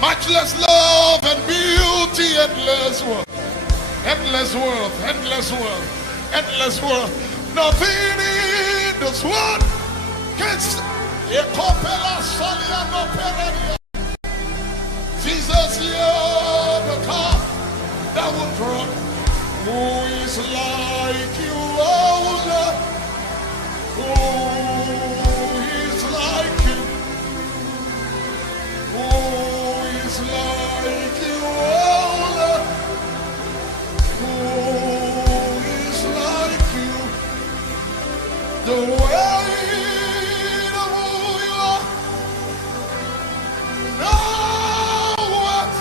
Matchless love and beauty, endless world, endless world, endless world, endless world. Nothing in this world can Jesus, you're the car that would run. Who is like you, oh Lord? Who is like you? Who is like you, oh Lord? Who is like you? The weight of who you are, no one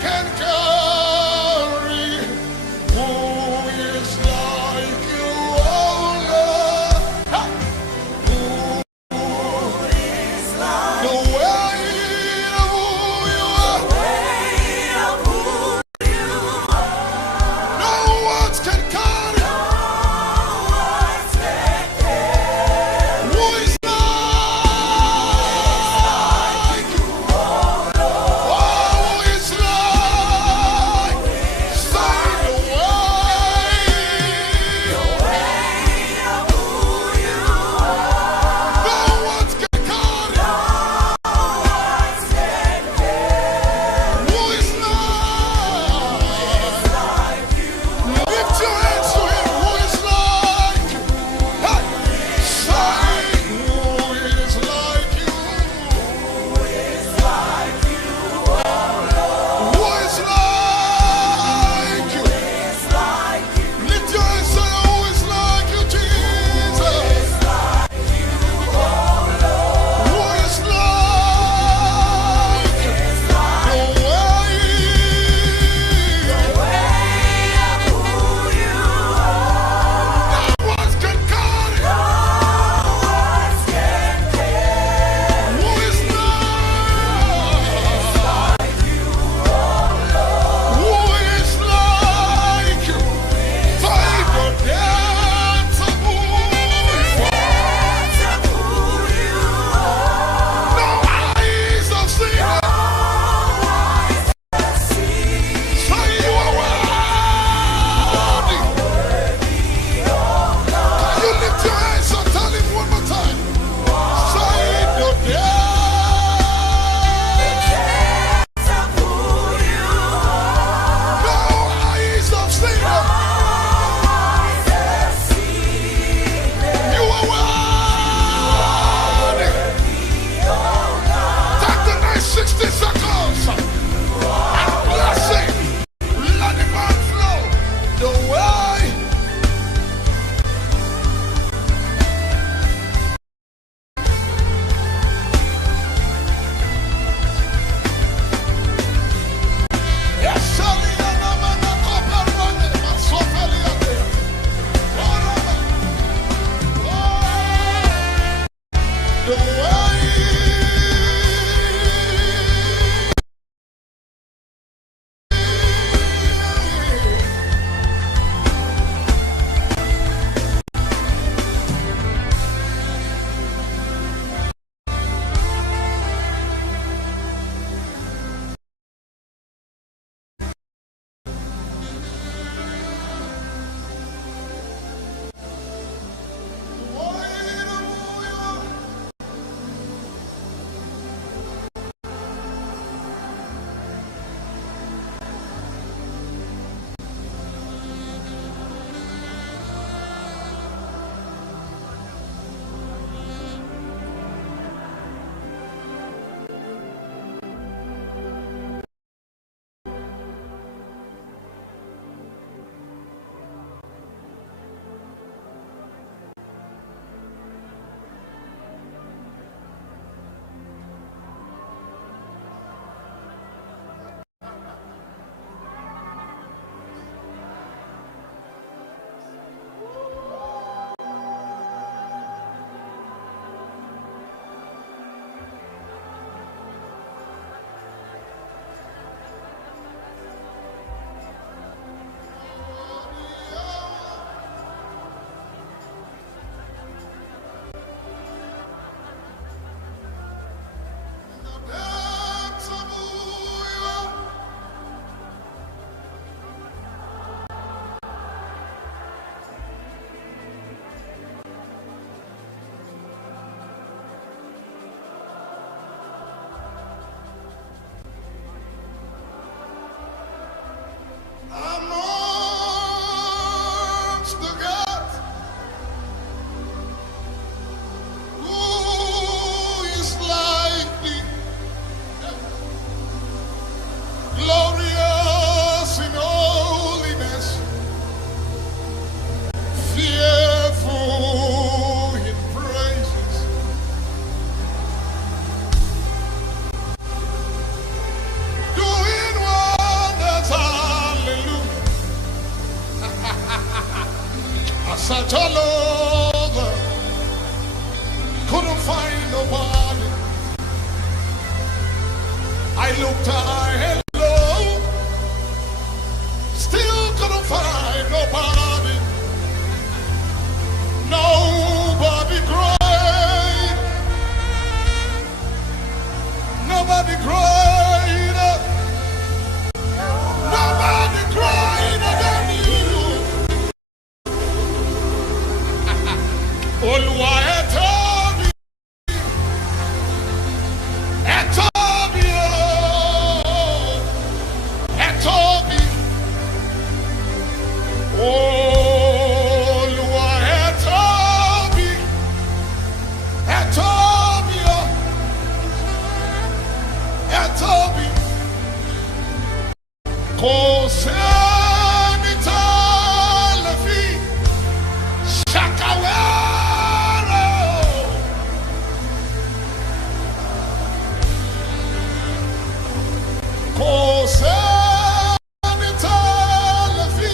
can carry. Who is like you, oh Lord? Ha! Who is like the weight of who you are? No one can carry. searched all over, couldn't find nobody. I looked high and low, still couldn't find nobody. Nobody great, nobody greater, nobody greater than you. Olúwa ẹ tóbi, ẹ tóbi o, ẹ tóbi. Olúwa ẹ tóbi, ẹ tóbi o, ẹ tóbi. Kò sẹ́ni tó lè fi ṣàkàwé rẹ̀. Kò sẹ́ni tó lè fi.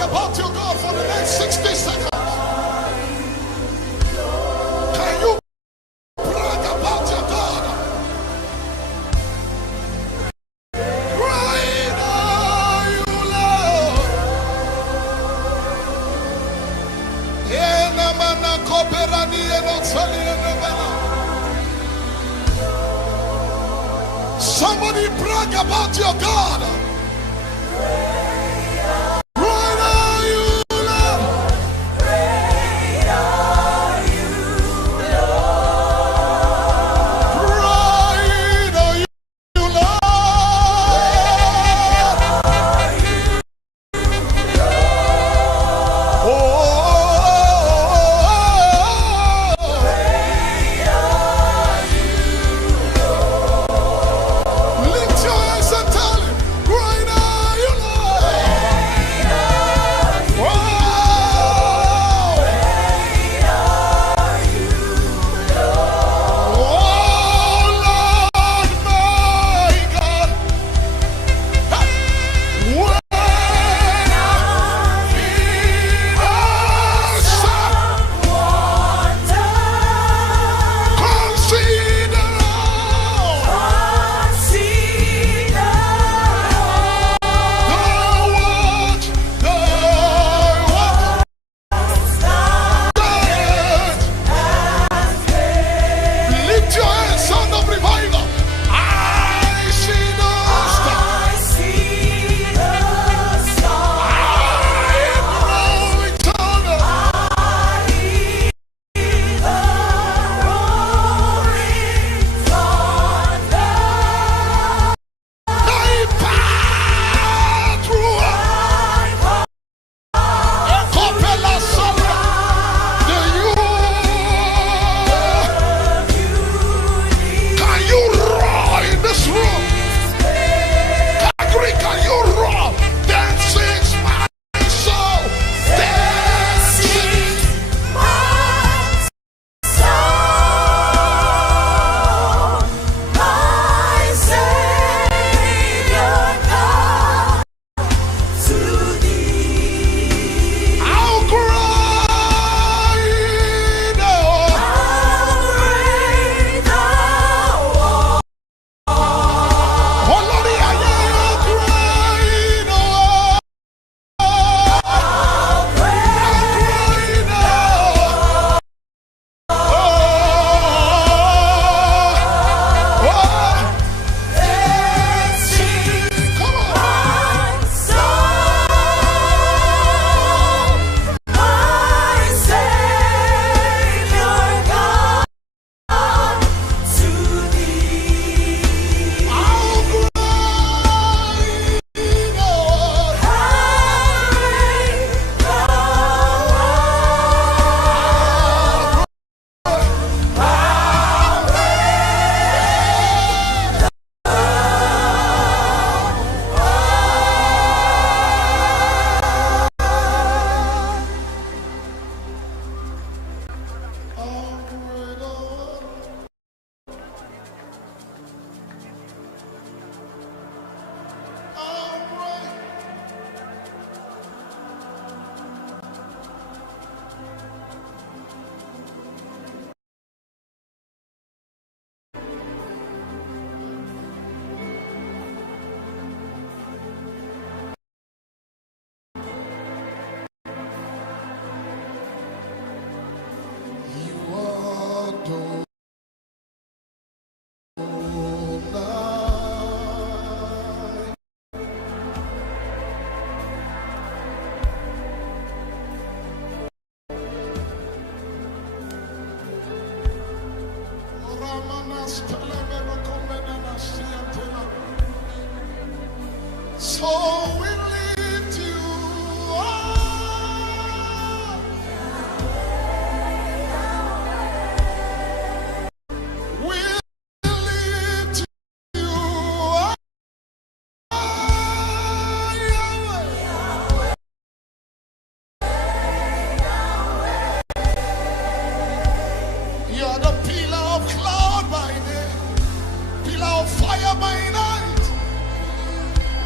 About your God for the next 60 seconds. Can you brag about your God? Great are you, Lord. Somebody brag about your God. Lift your hands and tell him, So we lift you up. We lift you up. You are the pillar of cloud by day, pillar of fire by night.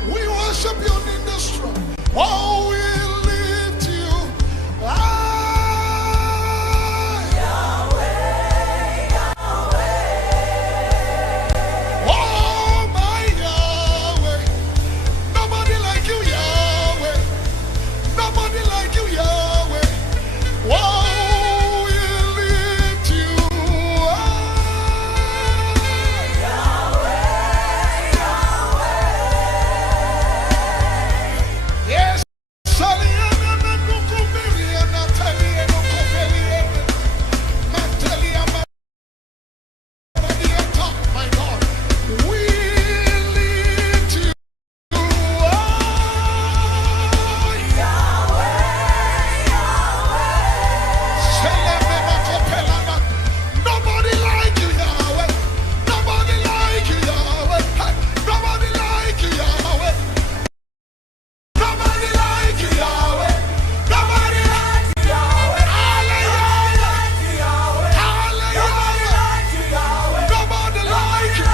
We worship you in the strong. Oh, we lift you high. Yahweh, Yahweh. Oh, my Yahweh. Nobody like you, Yahweh. Nobody like you, Yahweh. Oh, we lift you high. Yahweh, Yahweh. Yes. My God, we lift you high. Nobody like you, Yahweh. Nobody like you, Yahweh. Hey, nobody like you, Yahweh. Nobody like you, Yahweh. Nobody like you, Yahweh. Hallelujah. Hallelujah. Nobody like you. Nobody like you.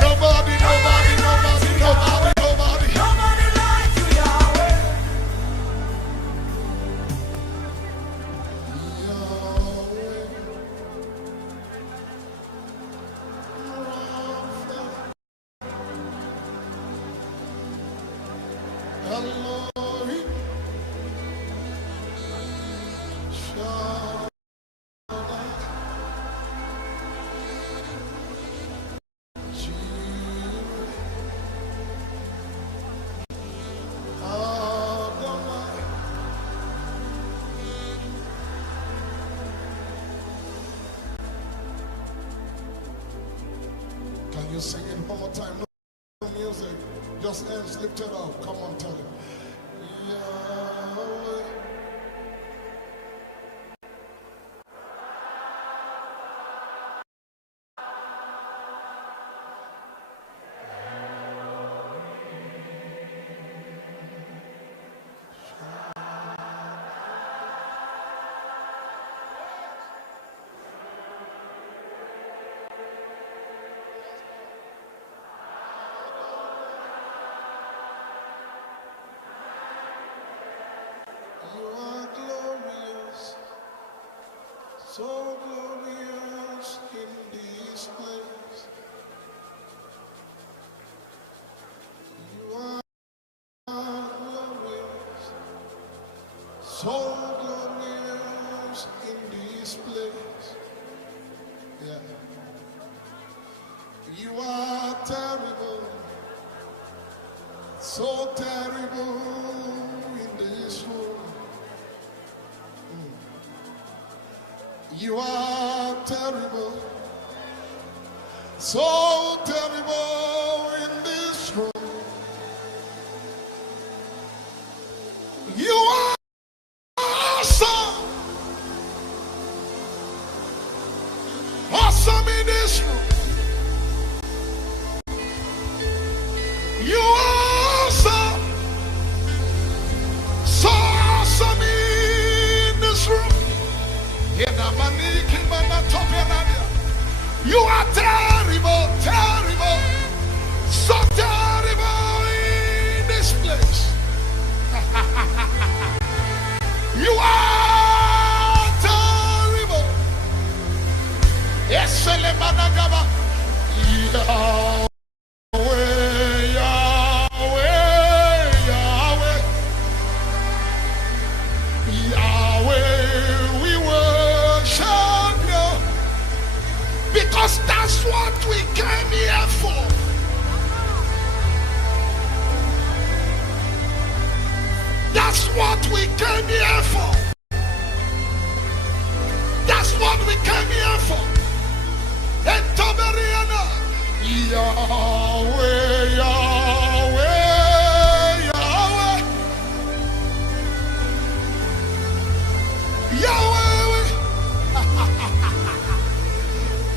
Nobody, nobody, nobody, nobody, nobody. Nobody like you, Yahweh. Elohim, Shaddai, Jireh, Adonai. Can you sing it one more time? No music, just hands lifted up. Come on, tell it. Yahweh. You are glorious, so glorious in this place. You are glorious, so glorious in this place. Yeah. You are terrible, so terrible in this room. You are terrible, so terrible in this room. You are awesome, awesome in this room. You are awesome, so awesome in this room. You are terrible, terrible, so terrible in this place. You are terrible. Yes, Selemanagaba. Yahweh, Yahweh, Yahweh. Yahweh, we worship you. Because that's what we came here for. That's what we came here for. That's what what we came here for. And Tabariana, Yahweh, Yahweh, Yahweh, Yahweh.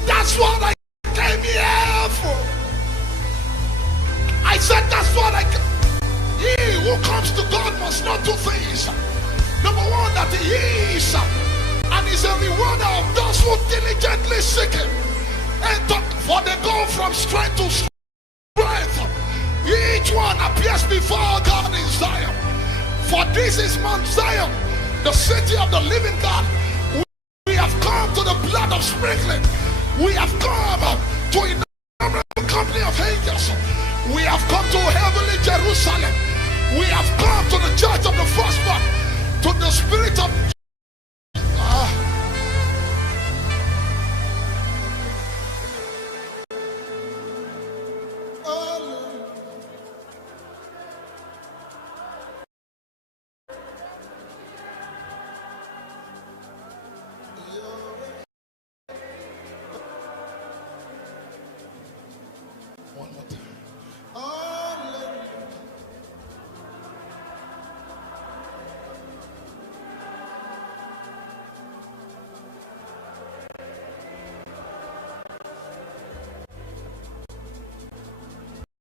That's what I came here for. I said that's what I came. He who comes to God must not do things. Number one, that he is, and is a rewarder of those who diligently seek him. And for they go from strength to strength. Each one appears before God in Zion. For this is Mount Zion, the city of the living God. We have come to the blood of sprinkling. We have come to innumerable company of angels. We have come to heavenly Jerusalem. We have come to the church of the firstborn, to the spirit of